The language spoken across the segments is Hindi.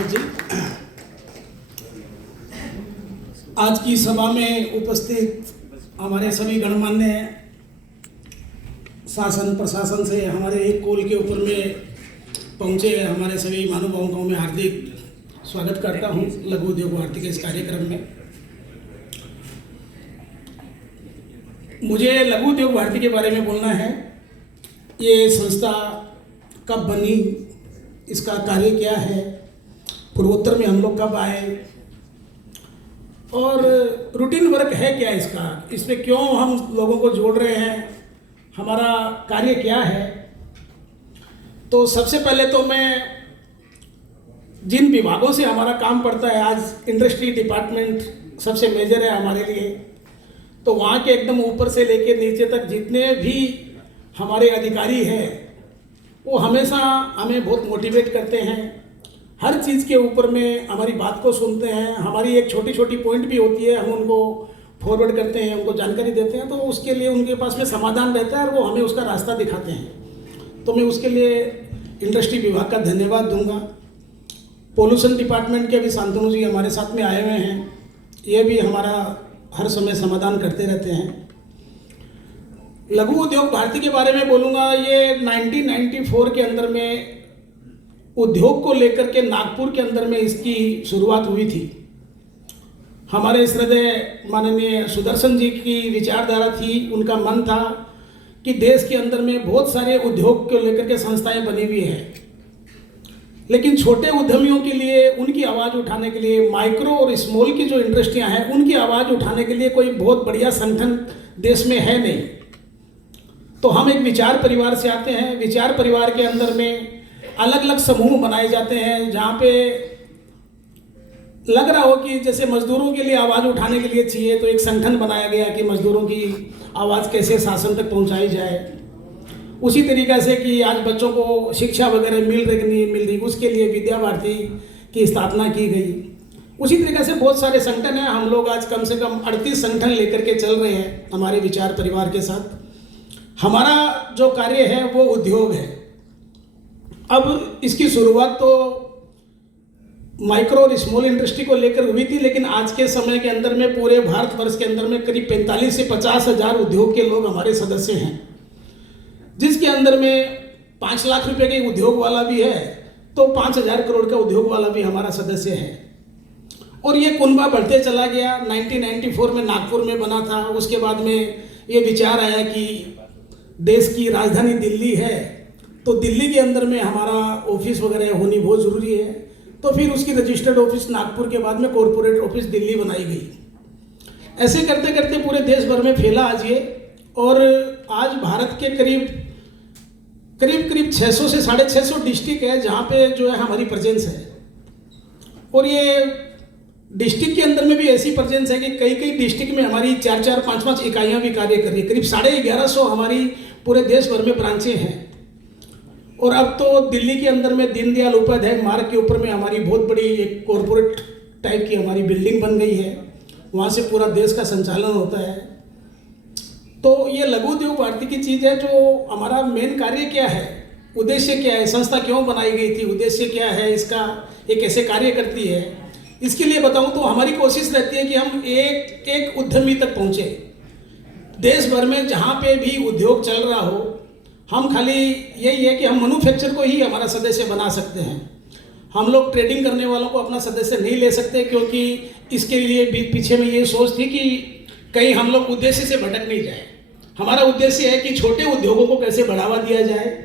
जी, आज की सभा में उपस्थित हमारे सभी गणमान्य शासन प्रशासन से हमारे एक कॉल के ऊपर में पहुंचे हमारे सभी महानुभावों को मैं हार्दिक स्वागत करता हूं लघु उद्योग भारती के इस कार्यक्रम में। मुझे लघु उद्योग भारती के बारे में बोलना है। ये संस्था कब बनी, इसका कार्य क्या है, पूर्वोत्तर में हम लोग कब आए और रूटीन वर्क है क्या इसका, इसमें क्यों हम लोगों को जोड़ रहे हैं, हमारा कार्य क्या है। तो सबसे पहले तो मैं जिन विभागों से हमारा काम पड़ता है, आज इंडस्ट्री डिपार्टमेंट सबसे मेजर है हमारे लिए, तो वहाँ के एकदम ऊपर से लेके नीचे तक जितने भी हमारे अधिकारी हैं वो हमेशा हमें बहुत मोटिवेट करते हैं। हर चीज़ के ऊपर में हमारी बात को सुनते हैं। हमारी एक छोटी छोटी पॉइंट भी होती है, हम उनको फॉरवर्ड करते हैं, उनको जानकारी देते हैं, तो उसके लिए उनके पास में समाधान रहता है और वो हमें उसका रास्ता दिखाते हैं। तो मैं उसके लिए इंडस्ट्री विभाग का धन्यवाद दूंगा। पोल्यूशन डिपार्टमेंट के भी शांतनु जी हमारे साथ में आए हुए हैं, ये भी हमारा हर समय समाधान करते रहते हैं। लघु उद्योग भारती के बारे में बोलूँगा। ये 1994 के अंदर में उद्योग को लेकर के नागपुर के अंदर में इसकी शुरुआत हुई थी। हमारे श्रद्धेय माननीय सुदर्शन जी की विचारधारा थी, उनका मन था कि देश के अंदर में बहुत सारे उद्योग को लेकर के संस्थाएं बनी हुई हैं, लेकिन छोटे उद्यमियों के लिए, उनकी आवाज़ उठाने के लिए, माइक्रो और स्मॉल की जो इंडस्ट्रियां हैं उनकी आवाज़ उठाने के लिए कोई बहुत बढ़िया संगठन देश में है नहीं। तो हम एक विचार परिवार से आते हैं। विचार परिवार के अंदर में अलग अलग समूह बनाए जाते हैं, जहाँ पे लग रहा हो कि जैसे मजदूरों के लिए आवाज़ उठाने के लिए चाहिए, तो एक संगठन बनाया गया कि मजदूरों की आवाज़ कैसे शासन तक पहुँचाई जाए। उसी तरीक़े से कि आज बच्चों को शिक्षा वगैरह मिल रही कि नहीं मिल रही, उसके लिए विद्या भारती की स्थापना की गई। उसी तरीके से बहुत सारे संगठन हैं। हम लोग आज कम से कम 38 संगठन लेकर के चल रहे हैं हमारे विचार परिवार के साथ। हमारा जो कार्य है वो उद्योग है। अब इसकी शुरुआत तो माइक्रो और स्मॉल इंडस्ट्री को लेकर हुई थी, लेकिन आज के समय के अंदर में पूरे भारतवर्ष के अंदर में करीब 45 से 50 हज़ार उद्योग के लोग हमारे सदस्य हैं, जिसके अंदर में 5 लाख रुपए के उद्योग वाला भी है, तो 5,000 करोड़ का उद्योग वाला भी हमारा सदस्य है। और ये कुनबा बढ़ते चला गया। 1994 में नागपुर में बना था। उसके बाद में ये विचार आया कि देश की राजधानी दिल्ली है, तो दिल्ली के अंदर में हमारा ऑफिस वगैरह होनी बहुत ज़रूरी है। तो फिर उसकी रजिस्टर्ड ऑफिस नागपुर के बाद में कॉरपोरेट ऑफिस दिल्ली बनाई गई। ऐसे करते करते पूरे देश भर में फैला आज ये, और आज भारत के करीब 600 से 650 डिस्ट्रिक्ट है जहाँ पे जो है हमारी प्रेजेंस है। और ये डिस्ट्रिक्ट के अंदर में भी ऐसी प्रेजेंस है कि कई डिस्ट्रिक्ट में हमारी 4-4, 5-5 इकाइयाँ भी कार्य कर रही है। करीब 1150 हमारी पूरे देश भर में ब्रांचें हैं। और अब तो दिल्ली के अंदर में दीनदयाल उपाध्याय मार्ग के ऊपर में हमारी बहुत बड़ी एक कॉरपोरेट टाइप की हमारी बिल्डिंग बन गई है, वहाँ से पूरा देश का संचालन होता है। तो ये लघु उद्योग भारती की चीज़ है। जो हमारा मेन कार्य क्या है, उद्देश्य क्या है, संस्था क्यों बनाई गई थी, उद्देश्य क्या है इसका, ये कैसे कार्य करती है, इसके लिए बताऊं तो हमारी कोशिश रहती है कि हम एक उद्यमी तक पहुंचे। देश भर में जहां पे भी उद्योग चल रहा हो, हम खाली यही है कि हम मैन्युफैक्चर को ही हमारा सदस्य बना सकते हैं। हम लोग ट्रेडिंग करने वालों को अपना सदस्य नहीं ले सकते, क्योंकि इसके लिए भी पीछे में ये सोच थी कि कहीं हम लोग उद्देश्य से भटक नहीं जाए। हमारा उद्देश्य है कि छोटे उद्योगों को कैसे बढ़ावा दिया जाए,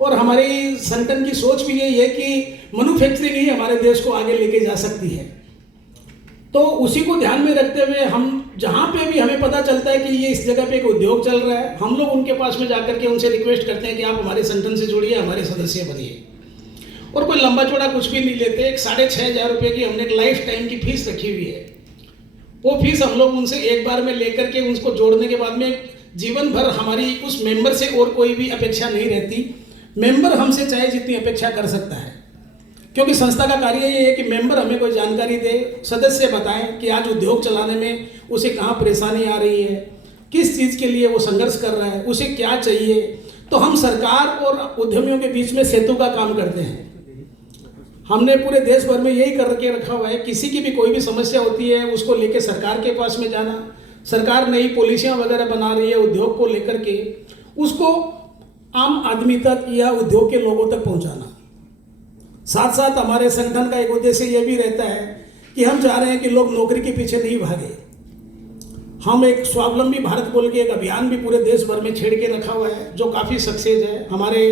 और हमारी संगठन की सोच भी यही है कि मैन्युफैक्चरिंग ही हमारे देश को आगे लेके जा सकती है। तो उसी को ध्यान में रखते हुए हम जहाँ पे भी हमें पता चलता है कि ये इस जगह पे एक उद्योग चल रहा है, हम लोग उनके पास में जाकर के उनसे रिक्वेस्ट करते हैं कि आप हमारे संगठन से जुड़िए, हमारे सदस्य बनिए। और कोई लंबा चौड़ा कुछ भी नहीं लेते। एक 6,500 रुपये की हमने एक लाइफ टाइम की फीस रखी हुई है। वो फीस हम लोग उनसे एक बार में लेकर के उसको जोड़ने के बाद में जीवन भर हमारी उस मेंबर से और कोई भी अपेक्षा नहीं रहती। मेंबर हमसे चाहे जितनी अपेक्षा कर सकता है, क्योंकि संस्था का कार्य ये है कि मेंबर हमें कोई जानकारी दे, सदस्य बताएं कि आज उद्योग चलाने में उसे कहाँ परेशानी आ रही है, किस चीज़ के लिए वो संघर्ष कर रहा है, उसे क्या चाहिए। तो हम सरकार और उद्यमियों के बीच में सेतु का काम करते हैं। हमने पूरे देश भर में यही करके रखा हुआ है, किसी की भी कोई भी समस्या होती है उसको लेके सरकार के पास में जाना, सरकार नई पॉलिसियां वगैरह बना रही है उद्योग को लेकर के, उसको आम आदमी तक या उद्योग के लोगों तक पहुंचाना। साथ साथ हमारे संगठन का एक उद्देश्य ये भी रहता है कि हम चाह रहे हैं कि लोग नौकरी के पीछे नहीं भागे। हम एक स्वावलंबी भारत बोल के एक अभियान भी पूरे देश भर में छेड़ के रखा हुआ है जो काफ़ी सक्सेस है। हमारे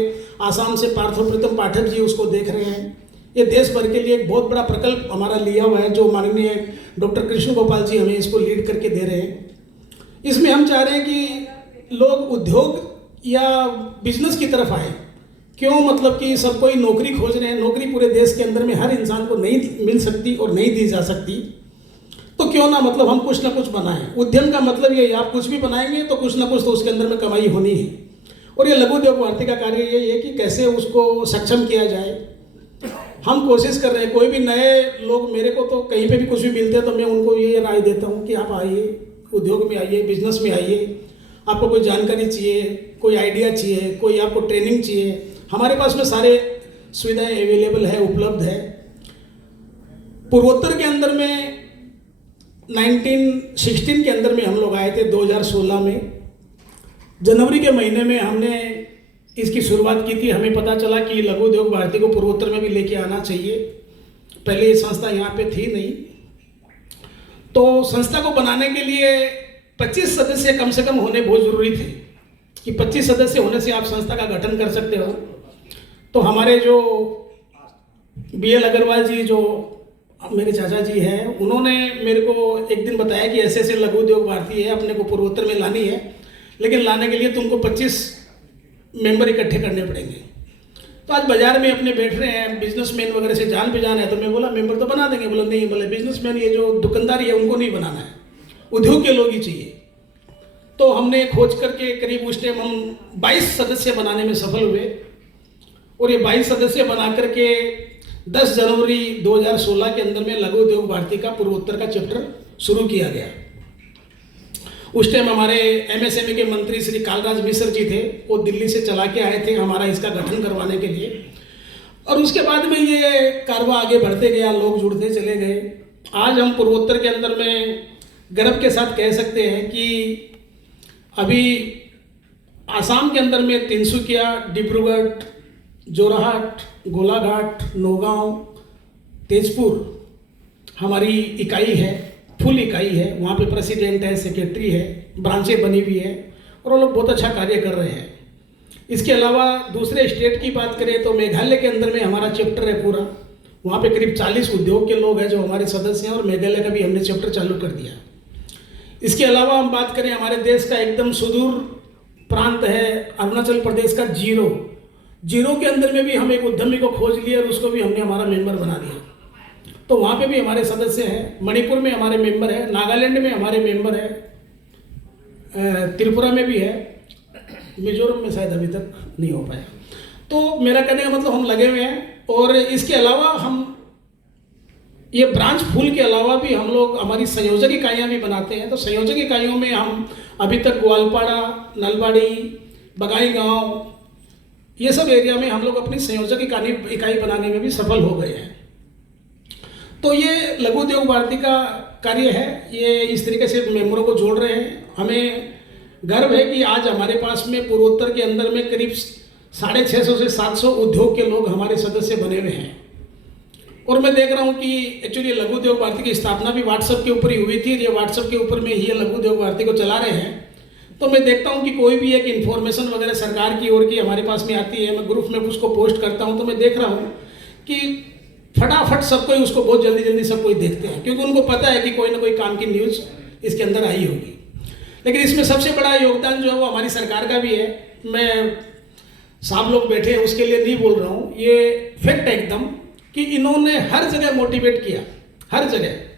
आसाम से पार्थप्रतिम पाठक जी उसको देख रहे हैं। ये देश भर के लिए एक बहुत बड़ा प्रकल्प हमारा लिया हुआ है जो माननीय डॉक्टर कृष्ण गोपाल जी हमें इसको लीड करके दे रहे हैं। इसमें हम चाह रहे हैं कि लोग उद्योग या बिजनेस की तरफ आए। क्यों? मतलब कि सब कोई नौकरी खोज रहे हैं, नौकरी पूरे देश के अंदर में हर इंसान को नहीं मिल सकती और नहीं दी जा सकती, तो क्यों ना मतलब हम कुछ ना कुछ बनाएं। उद्यम का मतलब ये है, आप कुछ भी बनाएंगे तो कुछ ना कुछ तो उसके अंदर में कमाई होनी है। और ये लघु उद्योग भारती का कार्य ये है कि कैसे उसको सक्षम किया जाए। हम कोशिश कर रहे हैं, कोई भी नए लोग मेरे को तो कहीं पे भी कुछ भी मिलते हैं तो मैं उनको ये राय देता हूँ कि आप आइए, उद्योग में आइए, बिजनेस में आइए। आपको कोई जानकारी चाहिए, कोई आइडिया चाहिए, कोई आपको ट्रेनिंग चाहिए, हमारे पास में सारे सुविधाएं अवेलेबल है, उपलब्ध है। पूर्वोत्तर के अंदर में 1916 के अंदर में हम लोग आए थे 2016 में। जनवरी के महीने में हमने इसकी शुरुआत की थी। हमें पता चला कि लघु उद्योग भारती को पूर्वोत्तर में भी लेके आना चाहिए। पहले ये संस्था यहाँ पे थी नहीं, तो संस्था को बनाने के लिए 25 सदस्य कम से कम होने बहुत ज़रूरी थे कि 25 सदस्य होने से आप संस्था का गठन कर सकते हो। तो हमारे जो BL अग्रवाल जी जो मेरे चाचा जी हैं, उन्होंने मेरे को एक दिन बताया कि ऐसे ऐसे लघु उद्योग भारती है, अपने को पूर्वोत्तर में लानी है, लेकिन लाने के लिए तुमको 25 मेंबर इकट्ठे करने पड़ेंगे। तो आज बाजार में अपने बैठ रहे हैं, बिजनेसमैन वगैरह से जान पहचान है, तो मैं बोला मेंबर तो बना देंगे। बोला नहीं, बोले बिजनेसमैन ये जो दुकानदारी है उनको नहीं बनाना है, उद्योग के लोग ही चाहिए। तो हमने खोज करके करीब उस टाइम हम 22 सदस्य बनाने में सफल हुए और ये 22 सदस्य बना करके 10 जनवरी 2016 के अंदर में लघु उद्योग भारती का पूर्वोत्तर का चैप्टर शुरू किया गया। उस टाइम हमारे MSME के मंत्री श्री कालराज मिश्र जी थे, वो दिल्ली से चला के आए थे हमारा इसका गठन करवाने के लिए। और उसके बाद में ये कारवा आगे बढ़ते गया, लोग जुड़ते चले गए। आज हम पूर्वोत्तर के अंदर में गर्व के साथ कह सकते हैं कि अभी आसाम के अंदर में तिनसुकिया, डिब्रूगढ़, जोरहाट, गोलाघाट, नौगांव, तेजपुर हमारी इकाई है, फुल इकाई है। वहाँ पे प्रेसिडेंट है, सेक्रेटरी है, ब्रांचें बनी हुई है और वो लोग बहुत अच्छा कार्य कर रहे हैं। इसके अलावा दूसरे स्टेट की बात करें तो मेघालय के अंदर में हमारा चैप्टर है पूरा। वहाँ पे करीब 40 उद्योग के लोग हैं जो हमारे सदस्य हैं और मेघालय का भी हमने चैप्टर चालू कर दिया। इसके अलावा हम बात करें हमारे देश का एकदम सुदूर प्रांत है अरुणाचल प्रदेश का जीरो के अंदर में भी हम एक उद्यमी को खोज लिया और उसको भी हमने हमारा मेंबर बना दिया। तो वहाँ पे भी हमारे सदस्य हैं। मणिपुर में हमारे मेंबर है, नागालैंड में हमारे मेंबर है, त्रिपुरा में भी है, मिजोरम में शायद अभी तक नहीं हो पाया। तो मेरा कहने का मतलब हम लगे हुए हैं। और इसके अलावा हम ये ब्रांच फूल के अलावा भी हम लोग हमारी संयोजक इकाइयाँ भी बनाते हैं। तो संयोजक इकाइयों में हम अभी तक ग्वालपाड़ा, नलबाड़ी, बगाई गांव, ये सब एरिया में हम लोग अपनी संयोजक इकाई बनाने में भी सफल हो गए हैं। तो ये लघु उद्योग भारती का कार्य है, ये इस तरीके से मेंबरों को जोड़ रहे हैं। हमें गर्व है कि आज हमारे पास में पूर्वोत्तर के अंदर में करीब 650 से 700 उद्योग के लोग हमारे सदस्य बने हुए हैं। और मैं देख रहा हूँ कि एक्चुअली लघु उद्योग भारती की स्थापना भी व्हाट्सएप के ऊपर ही हुई थी। ये व्हाट्सएप के ऊपर में ही ये लघु उद्योग भारती को चला रहे हैं। तो मैं देखता हूँ कि कोई भी एक इन्फॉर्मेशन वगैरह सरकार की ओर की हमारे पास में आती है, मैं ग्रुप में उसको पोस्ट करता हूँ, तो मैं देख रहा हूँ कि फटाफट सब कोई उसको बहुत जल्दी सब कोई देखते हैं, क्योंकि उनको पता है कि कोई ना कोई काम की न्यूज़ इसके अंदर आई होगी। लेकिन इसमें सबसे बड़ा योगदान जो है वो हमारी सरकार का भी है। मैं साहब लोग बैठे हैं उसके लिए नहीं बोल रहा हूँ, ये फैक्ट है एकदम कि इन्होंने हर जगह मोटिवेट किया, हर जगह।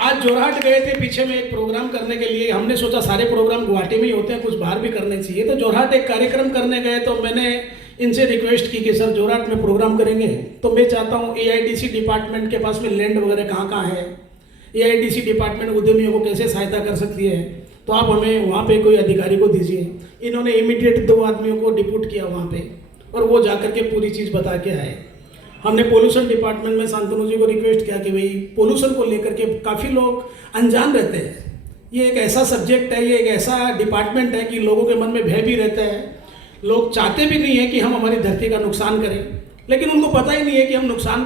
आज जोरहाट गए थे पीछे में एक प्रोग्राम करने के लिए। हमने सोचा सारे प्रोग्राम गुवाहाटी में ही होते हैं, कुछ बाहर भी करने चाहिए। तो जोरहाट एक कार्यक्रम करने गए तो मैंने इनसे रिक्वेस्ट की कि सर जोरहाट में प्रोग्राम करेंगे तो मैं चाहता हूँ AIDC डिपार्टमेंट के पास में लैंड वगैरह कहाँ है, AIDC डिपार्टमेंट उद्यमियों को कैसे सहायता कर सकती है, तो आप हमें वहाँ पे कोई अधिकारी को दीजिए। इन्होंने इमीडिएट 2 आदमियों को डिप्यूट किया वहाँ पे और वो जाकर के पूरी चीज़ बता के आए। हमने पोल्यूशन डिपार्टमेंट में शांतनु जी को रिक्वेस्ट किया कि भाई पोल्यूशन को लेकर के काफ़ी लोग अनजान रहते हैं। ये एक ऐसा सब्जेक्ट है, ये एक ऐसा डिपार्टमेंट है कि लोगों के मन में भय भी रहता है। लोग चाहते भी नहीं है कि हम हमारी धरती का नुकसान करें, लेकिन उनको पता ही नहीं है कि हम नुकसान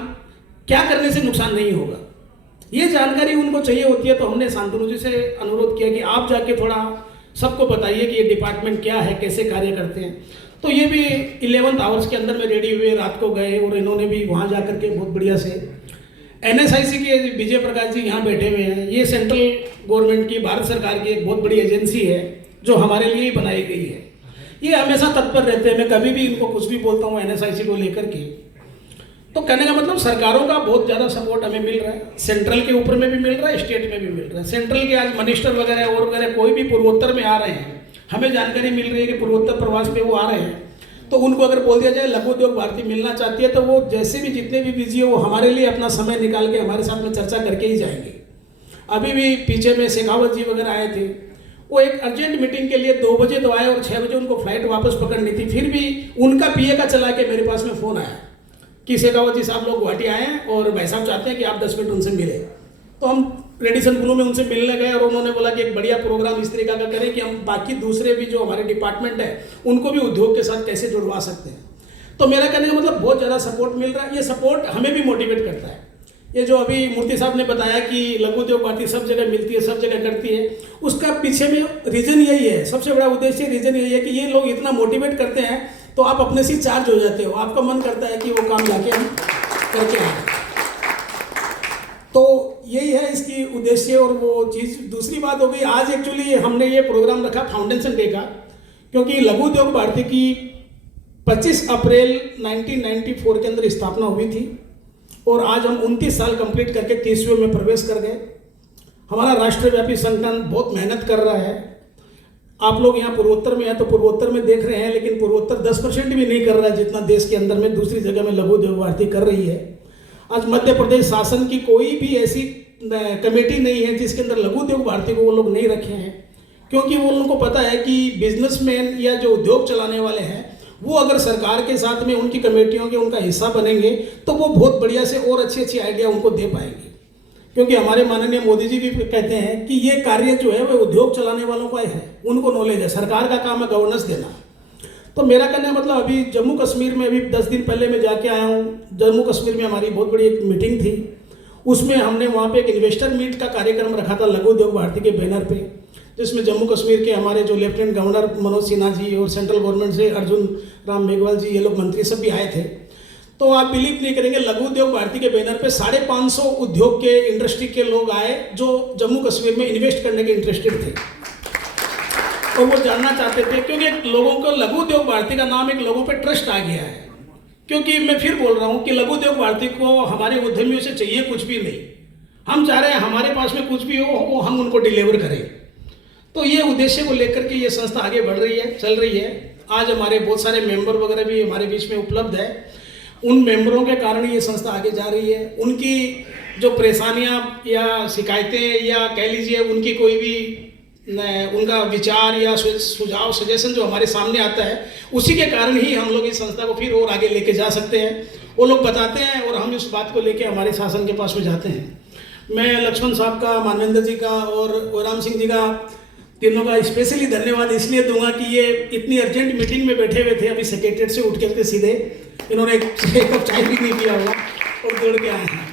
क्या करने से नुकसान नहीं होगा। ये जानकारी उनको चाहिए होती है। तो हमने शांतनु जी से अनुरोध किया कि आप जाके थोड़ा सबको बताइए कि ये डिपार्टमेंट क्या है, कैसे कार्य करते हैं। तो ये भी 11 आवर्स के अंदर में रेडी हुए, रात को गए और इन्होंने भी वहाँ जा करके बहुत बढ़िया से NSIC के विजय प्रकाश जी यहाँ बैठे हुए हैं। ये सेंट्रल गवर्नमेंट की, भारत सरकार की एक बहुत बड़ी एजेंसी है जो हमारे लिए ही बनाई गई है। ये हमेशा तत्पर रहते हैं। मैं कभी भी इनको कुछ भी बोलता हूँ NSIC को लेकर के, तो कहने का मतलब सरकारों का बहुत ज़्यादा सपोर्ट हमें मिल रहा है। सेंट्रल के ऊपर में भी मिल रहा है, स्टेट में भी मिल रहा है। सेंट्रल के आज मिनिस्टर वगैरह और वगैरह कोई भी पूर्वोत्तर में आ रहे हैं, हमें जानकारी मिल रही है कि पूर्वोत्तर प्रवास पे वो आ रहे हैं, तो उनको अगर बोल दिया जाए लघु उद्योग भारती मिलना चाहती है, तो वो जैसे भी जितने भी बिजी हो वो हमारे लिए अपना समय निकाल के हमारे साथ में चर्चा करके ही जाएंगे। अभी भी पीछे में शेखावत जी वगैरह आए थे, वो एक अर्जेंट मीटिंग के लिए 2 बजे तो आए और 6 बजे उनको फ्लाइट वापस पकड़नी थी। फिर भी उनका PA का चला के मेरे पास में फ़ोन आया कि शेखावत जी साहब लोग गुवाहाटी आए हैं और भाई साहब चाहते हैं कि आप 10 मिनट उनसे मिले। तो हम रेडिसन ब्लू में उनसे मिलने गए और उन्होंने बोला कि एक बढ़िया प्रोग्राम इस तरीका का करें कि हम बाकी दूसरे भी जो हमारे डिपार्टमेंट है उनको भी उद्योग के साथ कैसे जुड़वा सकते हैं। तो मेरा कहने का मतलब बहुत ज़्यादा सपोर्ट मिल रहा है। ये सपोर्ट हमें भी मोटिवेट करता है। ये जो अभी मूर्ति साहब ने बताया कि लघु उद्योग भारती सब जगह मिलती है, सब जगह करती है, उसका पीछे में रीज़न यही है, सबसे बड़ा उद्देश्य रीज़न यही है कि ये लोग इतना मोटिवेट करते हैं तो आप अपने से चार्ज हो जाते हो, आपका मन करता है कि वो काम जाके हम करके आए। तो यही है इसकी उद्देश्य और वो चीज़। दूसरी बात हो गई, आज एक्चुअली हमने ये प्रोग्राम रखा फाउंडेशन डे का, क्योंकि लघु उद्योग भारती की 25 अप्रैल 1994 के अंदर स्थापना हुई थी और आज हम 29 साल कंप्लीट करके 30वें में प्रवेश कर गए। हमारा राष्ट्रव्यापी संगठन बहुत मेहनत कर रहा है। आप लोग यहाँ पूर्वोत्तर में हैं तो पूर्वोत्तर में देख रहे हैं, लेकिन पूर्वोत्तर 10% भी नहीं कर रहा है जितना देश के अंदर में दूसरी जगह में लघु उद्योग भारती कर रही है। आज मध्य प्रदेश शासन की कोई भी ऐसी कमेटी नहीं है जिसके अंदर लघु उद्योग भारती को वो लोग नहीं रखे हैं, क्योंकि वो लोगों को पता है कि बिजनेसमैन या जो उद्योग चलाने वाले हैं वो अगर सरकार के साथ में उनकी कमेटियों के उनका हिस्सा बनेंगे तो वो बहुत बढ़िया से और अच्छी अच्छी आइडिया उनको दे पाएंगे। क्योंकि हमारे माननीय मोदी जी भी कहते हैं कि ये कार्य जो है वो उद्योग चलाने वालों का है, उनको नॉलेज है, सरकार का काम है गवर्नेंस देना। तो मेरा कहना मतलब अभी जम्मू कश्मीर में अभी 10 दिन पहले मैं जाके आया हूँ। जम्मू कश्मीर में हमारी बहुत बड़ी एक मीटिंग थी, उसमें हमने वहाँ पे एक इन्वेस्टर मीट का कार्यक्रम रखा था लघु उद्योग भारती के बैनर पे, जिसमें जम्मू कश्मीर के हमारे जो लेफ्टिनेंट गवर्नर मनोज सिन्हा जी और सेंट्रल गवर्नमेंट से अर्जुन राम मेघवाल जी, ये लोग मंत्री सब भी आए थे। तो आप बिलीव नहीं करेंगे, लघु उद्योग भारती के बैनर पे 550 उद्योग के इंडस्ट्री के लोग आए जो जम्मू कश्मीर में इन्वेस्ट करने के इंटरेस्टेड थे और वो जानना चाहते थे, क्योंकि लोगों को लघु उद्योग भारती का नाम एक लोगों पे ट्रस्ट आ गया है। क्योंकि मैं फिर बोल रहा हूँ कि लघु उद्योग भारती को हमारे उद्यमियों से चाहिए कुछ भी नहीं, हम चाह रहे हैं हमारे पास में कुछ भी हो वो हम उनको डिलीवर करें। तो ये उद्देश्य को लेकर के ये संस्था आगे बढ़ रही है, चल रही है। आज हमारे बहुत सारे मेंबर वगैरह भी हमारे बीच में उपलब्ध है। उन मेंबरों के कारण ये संस्था आगे जा रही है। उनकी जो परेशानियां या शिकायतें या कह लीजिए उनकी कोई भी उनका विचार या सुझाव सजेशन जो हमारे सामने आता है, उसी के कारण ही हम लोग इस संस्था को फिर और आगे लेके जा सकते हैं। वो लोग बताते हैं और हम इस बात को लेके हमारे शासन के पास में जाते हैं। मैं लक्ष्मण साहब का, मानवेंद्र जी का और राम सिंह जी का, तीनों का स्पेशली धन्यवाद इसलिए दूंगा कि ये इतनी अर्जेंट मीटिंग में बैठे हुए थे, अभी सेक्रेटरीट से उठ के सीधे इन्होंने एक कप चाय भी नहीं पिया होगा और दौड़ के आए हैं।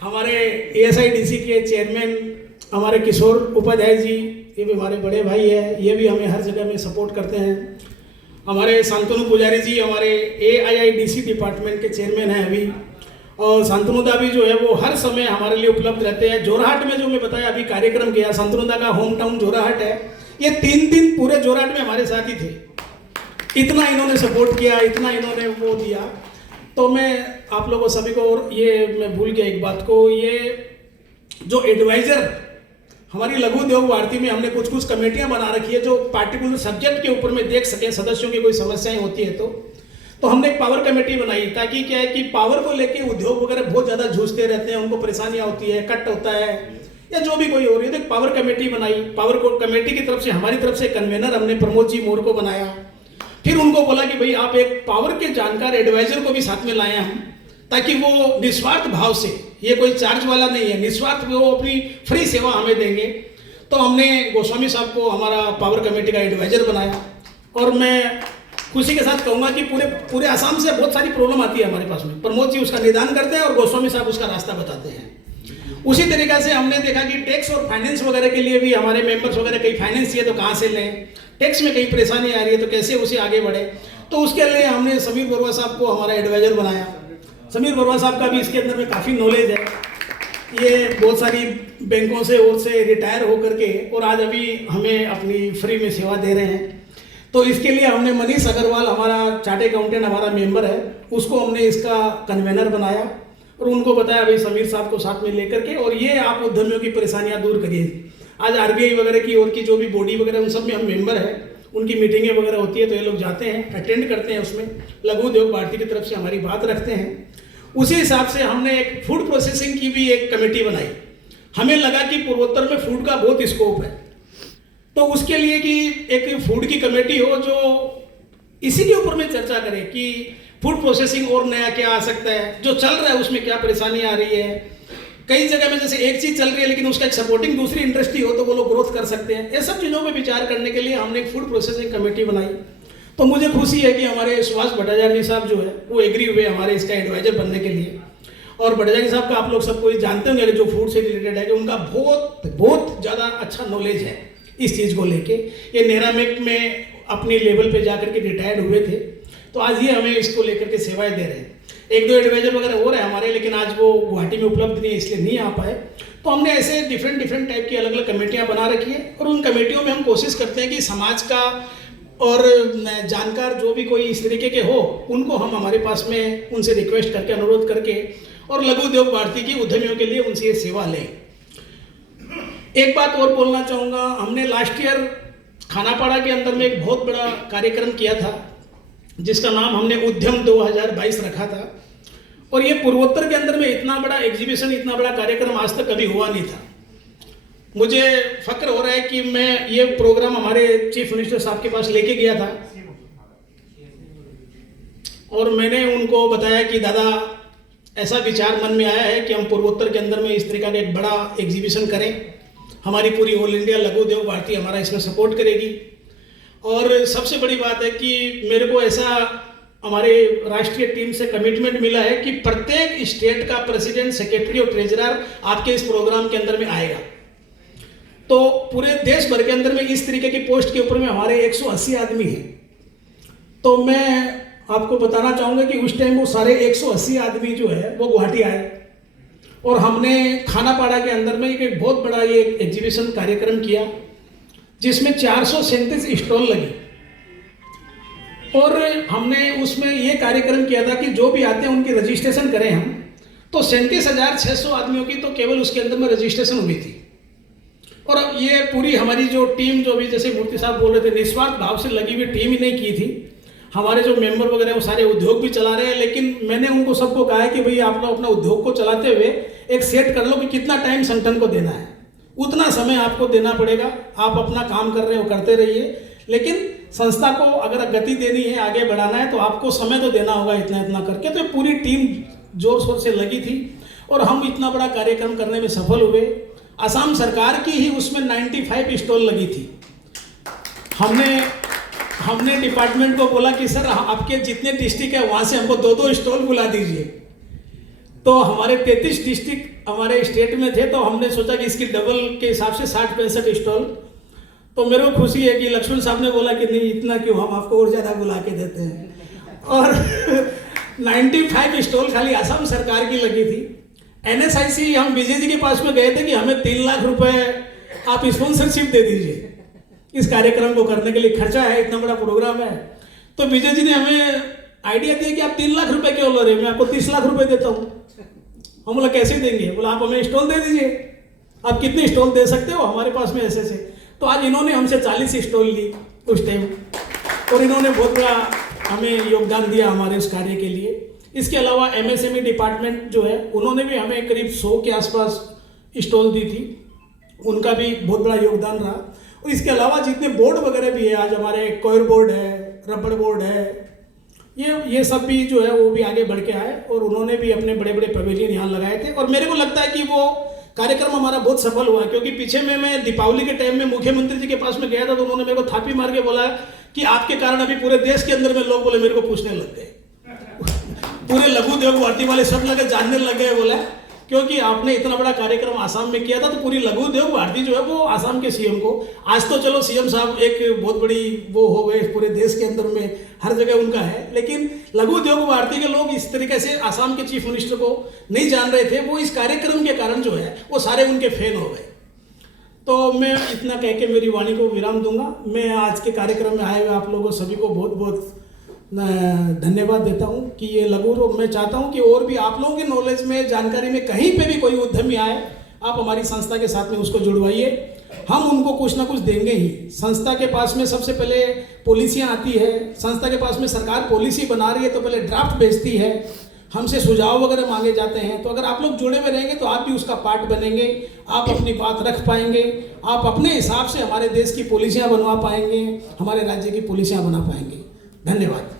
हमारे ASIDC के चेयरमैन हमारे किशोर उपाध्याय जी, ये भी हमारे बड़े भाई है, ये भी हमें हर जगह में सपोर्ट करते हैं। हमारे शांतनु पुजारी जी हमारे AIIDC डिपार्टमेंट के चेयरमैन हैं अभी, और शांतनुदा भी जो है वो हर समय हमारे लिए उपलब्ध रहते हैं। जोरहाट में जो मैं बताया अभी कार्यक्रम किया, शांतनुदा का होम टाउन जोरहाट है, ये 3 दिन पूरे जोरहाट में हमारे साथ ही थे। इतना इन्होंने सपोर्ट किया, इतना इन्होंने वो दिया। तो मैं आप लोगों सभी को, और ये मैं भूल गया एक बात को, ये जो एडवाइजर हमारी लघु उद्योग भारती में हमने कुछ कमेटियां बना रखी है जो पार्टिकुलर सब्जेक्ट के ऊपर में देख सके, सदस्यों की कोई समस्याएं होती है तो हमने एक पावर कमेटी बनाई, ताकि क्या है कि पावर को लेके उद्योग वगैरह बहुत ज़्यादा जूझते रहते हैं, उनको परेशानियां होती है, कट होता है या जो भी कोई हो रही है, तो एक पावर कमेटी बनाई। पावर कमेटी की तरफ से हमारी तरफ से कन्वेनर हमने प्रमोद जी मोर को बनाया। फिर उनको बोला कि भाई आप एक पावर के जानकार एडवाइजर को भी साथ में लाए हम, ताकि वो निस्वार्थ भाव से, ये कोई चार्ज वाला नहीं है, निस्वार्थ वो अपनी फ्री सेवा हमें देंगे। तो हमने गोस्वामी साहब को हमारा पावर कमेटी का एडवाइजर बनाया। और मैं खुशी के साथ कहूँगा कि पूरे आसाम से बहुत सारी प्रॉब्लम आती है हमारे पास में, प्रमोद जी उसका निदान करते हैं और गोस्वामी साहब उसका रास्ता बताते हैं। उसी तरीक़ा से हमने देखा कि टैक्स और फाइनेंस वगैरह के लिए भी हमारे मेंबर्स वगैरह कहीं फाइनेंस चाहिए तो कहाँ से लें, टैक्स में कहीं परेशानी आ रही है तो कैसे उसे आगे बढ़े। तो उसके लिए हमने समीर बरुआ साहब को हमारा एडवाइजर बनाया। समीर बरुआ साहब का भी इसके अंदर में काफ़ी नॉलेज है, ये बहुत सारी बैंकों से और से रिटायर होकर के और आज अभी हमें अपनी फ्री में सेवा दे रहे हैं। तो इसके लिए हमने मनीष अग्रवाल, हमारा चार्टर्ड अकाउंटेंट हमारा मेंबर है, उसको हमने इसका कन्वेनर बनाया और उनको बताया भाई समीर साहब को साथ में लेकर के, और ये आप उद्यमियों की परेशानियां दूर करिए। आज आरबीआई वगैरह की और की जो भी बॉडी वगैरह उन सब में हम मेंबर हैं, उनकी मीटिंगें वगैरह होती है तो ये लोग जाते हैं, अटेंड करते हैं, उसमें लघु उद्योग भारती की तरफ से हमारी बात रखते हैं। उसी हिसाब से हमने एक फूड प्रोसेसिंग की भी एक कमेटी बनाई। हमें लगा कि पूर्वोत्तर में फूड का बहुत स्कोप है, तो उसके लिए कि एक फूड की कमेटी हो जो इसी के ऊपर में चर्चा करे कि फूड प्रोसेसिंग और नया क्या आ सकता है, जो चल रहा है उसमें क्या परेशानी आ रही है। कई जगह में जैसे एक चीज़ चल रही है लेकिन उसका एक सपोर्टिंग दूसरी इंडस्ट्री हो तो वो लोग ग्रोथ कर सकते हैं। ये सब चीज़ों पर विचार करने के लिए हमने एक फूड प्रोसेसिंग कमेटी बनाई। तो मुझे खुशी है कि हमारे सुभाष भट्टाचार्य जी साहब जो है वो एग्री हुए हमारे इसका एडवाइजर बनने के लिए। और भट्टाचार्य साहब का आप लोग सब कोई जानते होंगे जो फूड से रिलेटेड है कि उनका बहुत ज़्यादा अच्छा नॉलेज है इस चीज़ को लेके। ये नेरामेक में अपनी लेवल पे जाकर के रिटायर्ड हुए थे, तो आज ये हमें इसको लेकर के सेवाएं दे रहे हैं। एक दो एडवाइजर वगैरह हो रहे हैं हमारे, लेकिन आज वो गुवाहाटी में उपलब्ध नहीं है इसलिए नहीं आ पाए। तो हमने ऐसे डिफरेंट टाइप की अलग अलग कमेटियाँ बना रखी है और उन कमेटियों में हम कोशिश करते हैं कि समाज का और जानकार जो भी कोई इस तरीके के हो उनको हम हमारे पास में उनसे रिक्वेस्ट करके अनुरोध करके और लघु उद्योग भारती की उद्यमियों के लिए उनसे ये सेवा लें। एक बात और बोलना चाहूँगा, हमने लास्ट ईयर खानापाड़ा के अंदर में एक बहुत बड़ा कार्यक्रम किया था जिसका नाम हमने उद्यम 2022 रखा था। और ये पूर्वोत्तर के अंदर में इतना बड़ा एग्जीबिशन, इतना बड़ा कार्यक्रम आज तक कभी हुआ नहीं था। मुझे फक्र हो रहा है कि मैं ये प्रोग्राम हमारे चीफ मिनिस्टर साहब के पास लेके गया था और मैंने उनको बताया कि दादा ऐसा विचार मन में आया है कि हम पूर्वोत्तर के अंदर में इस तरीका का एक बड़ा एग्जीबिशन करें। हमारी पूरी ऑल इंडिया लघु उद्योग भारती हमारा इसमें सपोर्ट करेगी। और सबसे बड़ी बात है कि मेरे को ऐसा हमारे राष्ट्रीय टीम से कमिटमेंट मिला है कि प्रत्येक स्टेट का प्रेसिडेंट, सेक्रेटरी और ट्रेजरर आपके इस प्रोग्राम के अंदर में आएगा। तो पूरे देश भर के अंदर में इस तरीके की पोस्ट के ऊपर में हमारे 180 आदमी हैं। तो मैं आपको बताना चाहूँगा कि उस टाइम वो सारे 180 आदमी जो है वो गुवाहाटी आए और हमने खानापाड़ा के अंदर में एक बहुत बड़ा ये एग्जीबिशन कार्यक्रम किया जिसमें 437 स्टॉल लगी। और हमने उसमें ये कार्यक्रम किया था कि जो भी आते हैं उनकी रजिस्ट्रेशन करें हम। तो 37,600 आदमियों की तो केवल उसके अंदर में रजिस्ट्रेशन हुई थी। और ये पूरी हमारी जो टीम, जो भी जैसे मूर्ति साहब बोल रहे थे, निस्वार्थ भाव से लगी हुई टीम ही नहीं की थी। हमारे जो मेंबर वगैरह वो सारे उद्योग भी चला रहे हैं, लेकिन मैंने उनको सबको कहा है कि भाई आप लोग अपना उद्योग को चलाते हुए एक सेट कर लो कि कितना टाइम संगठन को देना है, उतना समय आपको देना पड़ेगा। आप अपना काम कर रहे हो करते रहिए, लेकिन संस्था को अगर गति देनी है, आगे बढ़ाना है तो आपको समय तो देना होगा इतना इतना करके। तो पूरी टीम जोर शोर से लगी थी और हम इतना बड़ा कार्यक्रम करने में सफल हुए। असम सरकार की ही उसमें 95 स्टॉल लगी थी। हमने डिपार्टमेंट को बोला कि सर आपके जितने डिस्ट्रिक्ट है वहाँ से हमको 2-2 स्टॉल बुला दीजिए। तो हमारे 33 डिस्ट्रिक्ट हमारे स्टेट में थे, तो हमने सोचा कि इसकी डबल के हिसाब से 60-65 स्टॉल। तो मेरे को खुशी है कि लक्ष्मण साहब ने बोला कि नहीं इतना क्यों, हम आपको और ज़्यादा बुला के देते हैं। और 95 स्टॉल खाली असम सरकार की लगी थी। NSIC हम विजय जी के पास में गए थे कि हमें 3 लाख रुपए आप स्पॉन्सरशिप दे दीजिए इस कार्यक्रम को करने के लिए, खर्चा है, इतना बड़ा प्रोग्राम है। तो विजय जी ने हमें आइडिया दिया कि आप 3 लाख रुपए क्यों लो रहे, मैं आपको 30 लाख रुपए देता हूँ। हम बोला कैसे देंगे, बोला आप हमें स्टॉल दे दीजिए, आप कितने स्टॉल दे सकते हो, हमारे पास में ऐसे से। तो आज इन्होंने हमसे 40 स्टॉल ली उस टाइम, और इन्होंने बहुत बड़ा हमें योगदान दिया हमारे उस कार्य के लिए। इसके अलावा MSME डिपार्टमेंट जो है उन्होंने भी हमें करीब 100 के आसपास स्टॉल दी थी, उनका भी बहुत बड़ा योगदान रहा। और इसके अलावा जितने बोर्ड वगैरह भी है, आज हमारे कोयर बोर्ड है, रबड़ बोर्ड है, ये सब भी जो है वो भी आगे बढ़ के आए और उन्होंने भी अपने बड़े बड़े पवेलियन यहाँ लगाए थे। और मेरे को लगता है कि वो कार्यक्रम हमारा बहुत सफल हुआ, क्योंकि पीछे में मैं दीपावली के टाइम में मुख्यमंत्री जी के पास में गया था, तो उन्होंने मेरे को थापी मार के बोला कि आपके कारण अभी पूरे देश के अंदर में लोग बोले मेरे को पूछने लग गए पूरे लघु उद्योग भारती वाले सब लगे जानने लग गए, बोला क्योंकि आपने इतना बड़ा कार्यक्रम आसाम में किया था। तो पूरी लघु उद्योग भारती जो है वो आसाम के सीएम को, आज तो चलो सीएम साहब एक बहुत बड़ी वो हो गए, पूरे देश के अंदर में हर जगह उनका है, लेकिन लघु उद्योग भारती के लोग इस तरीके से आसाम के चीफ मिनिस्टर को नहीं जान रहे थे। वो इस कार्यक्रम के कारण जो है वो सारे उनके फैन हो गए। तो मैं इतना कह के मेरी वाणी को विराम दूंगा। मैं आज के कार्यक्रम में आए हुए आप लोगों सभी को बहुत बहुत धन्यवाद देता हूं कि ये लघु, मैं चाहता हूं कि और भी आप लोगों के नॉलेज में, जानकारी में कहीं पे भी कोई उद्यमी आए, आप हमारी संस्था के साथ में उसको जुड़वाइए, हम उनको कुछ ना कुछ देंगे ही। संस्था के पास में सबसे पहले पॉलिसियां आती है, संस्था के पास में सरकार पॉलिसी बना रही है तो पहले ड्राफ्ट भेजती है, हमसे सुझाव वगैरह मांगे जाते हैं। तो अगर आप लोग जुड़े हुए रहेंगे तो आप भी उसका पार्ट बनेंगे, आप अपनी बात रख पाएंगे, आप अपने हिसाब से हमारे देश की पॉलिसियां बनवा पाएंगे, हमारे राज्य की पॉलिसियां बना पाएंगे। धन्यवाद।